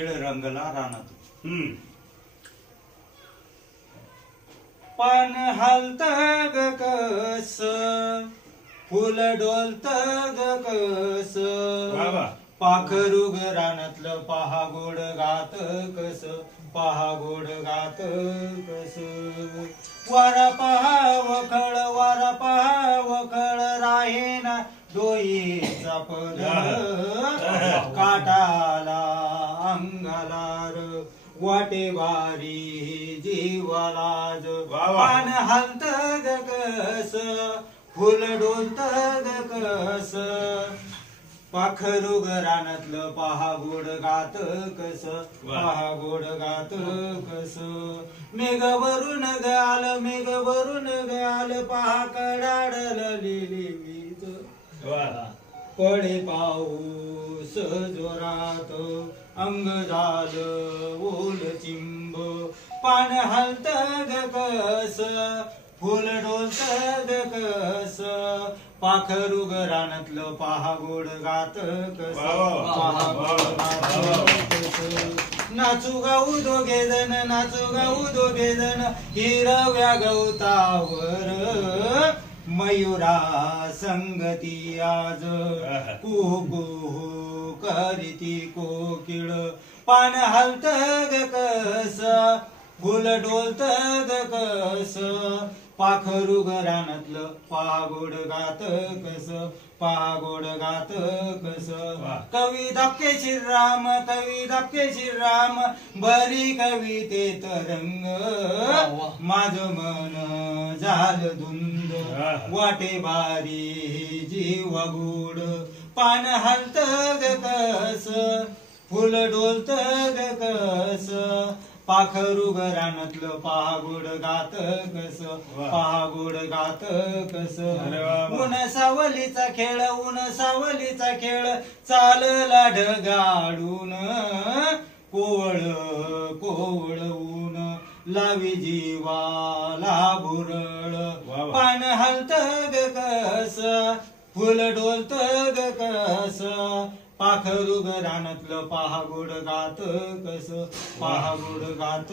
रंगला रानात पान हालत ग कस फुल डोलत ग कस पाखरू ग रानातलं पहा गोड गात कस पहा गोड गात कस वारा पहा वखळ राहेना डोईचा पद काटाला अंगालार वाटे वारी जीवालाज पान हालत ग कस फुल डोलत ग कस पाखरू ग रानातलं पहा गोड गात कस पहा गोड गात कस मेघ वरून गाल पहा कडाडल लिलीत पडे पाऊस जोरात अंग झालं ओल चिंब पान हलत ग कस फुल डोलत ग कस पाखरू ग रानातलं पहा गोड गात कस पहा गोड गात कस नाचू गाऊ दोघे जण हिरव्या गवतावर मयुरा संगती आज कुहू करीती कोकिळ पान हलत ग कस फुल डोलत ग कस पाखरू ग रानातलं पहा गोड गात कस पहा गोड गात कस कवी धापके श्रीराम बरी कवितेत रंग माझं मन झालं धुंद वाटे बारी जीव गुड पान हलत ग कस फुल डोलत ग कस पाखरू ग रानातलं पहा गोड गात कस पहा गोड गात कस ऊन सावलीचा खेळ चालला ढगाडून कोवळ ऊन लावी जीवाला भुरळ पान हलत ग कस फुल डोलत ग कस पाखरू ग रानातलं पहा गोड गात कस पहा गोड गात